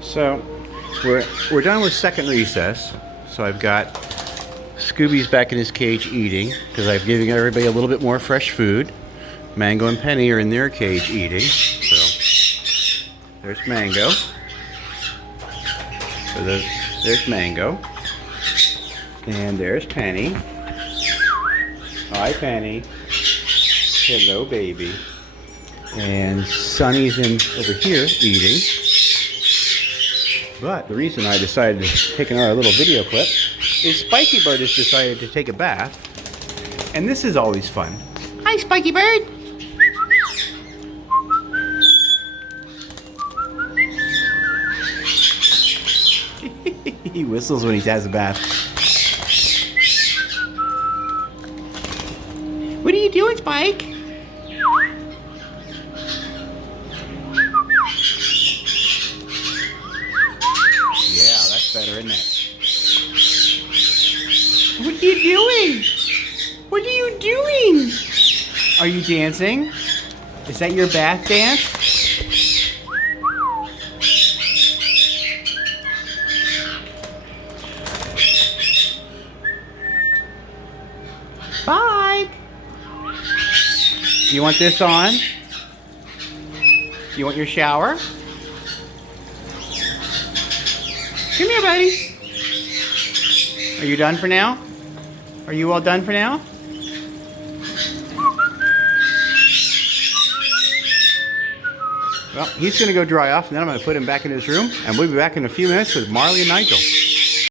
So we're done with second recess. So I've got Scooby's back in his cage eating because I've given everybody a little bit more fresh food. Mango and Penny are in their cage eating. So there's Mango. So there's Mango. And there's Penny. Hi, Penny. Hello, baby. And Sunny's in over here eating. But the reason I decided to take another little video clip is Spikey-bird has decided to take a bath. And this is always fun. Hi, Spikey-bird. He whistles when he has a bath. What are you doing, Spike? Yeah, that's better, isn't it? What are you doing? What are you doing? Are you dancing? Is that your bath dance? Bye. Do you want this on? Do you want your shower? Come here, buddy. Are you done for now? Are you all done for now? Well, he's going to go dry off, and then I'm going to put him back in his room, and we'll be back in a few minutes with Marley and Nigel.